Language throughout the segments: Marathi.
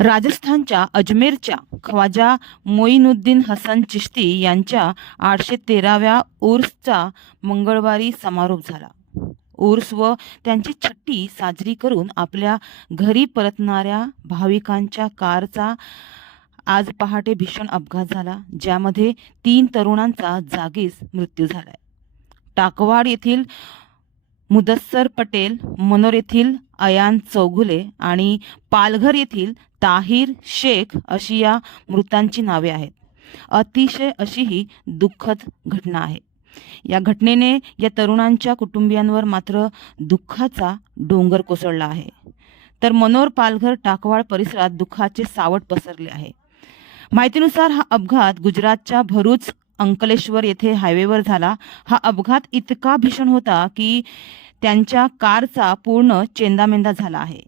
राजस्थानच्या अजमेरच्या ख्वाजा मोईनुद्दीन हसन चिश्ती यांच्या आठशे तेराव्या उर्सचा मंगळवारी समारोप झाला. उर्स व त्यांची छट्टी साजरी करून आपल्या घरी परतणाऱ्या भाविकांच्या कारचा आज पहाटे भीषण अपघात झाला ज्यामध्ये तीन तरुणांचा जागीच मृत्यू झालाय. टाकवाड येथील मुदस्सर पटेल मनोर येथील अयान चौघुले आणि पालघर येथील ताहिर शेख अशी या मृतांची नावे आहेत. अतिशय अशी ही दुःखद घटना आहे. या घटनेने या तरुणांच्या कुटुंबियांवर मात्र दुःखाचा डोंगर कोसळला आहे. तर मनोर पालघर टाकवाळ परिसरात दुःखाचे सावट पसरले आहे. माहितीनुसार हा अपघात गुजरातच्या भरूच अंकलेश्वर येथे हायवेवर झाला. हा अपघात इतका भीषण होता की त्यांच्या कारचा पूर्ण चेंदामेंदा झाला आहे.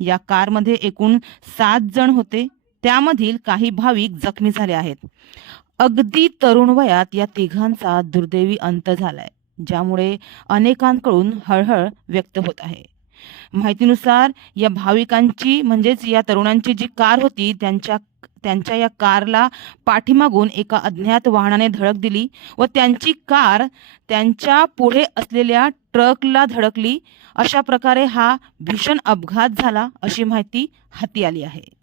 या कारमध्ये एकूण सात जण होते. त्यामधील काही भाविक जखमी झाले आहेत. अगदी तरुण वयात या तिघांचा दुर्दैवी अंत झालाय ज्यामुळे अनेकांकडून हळहळ व्यक्त होत आहे. माहितीनुसार या भाविकांची म्हणजेच या तरुणांची जी कार होती त्यांच्या त्यांच्या या कारला पाठीमागून एका अज्ञात वाहनाने धडक दिली व त्यांची कार त्यांच्या पुढे असलेल्या ट्रकला धडकली. अशा प्रकारे हा भीषण अपघात झाला अशी माहिती हाती आली आहे.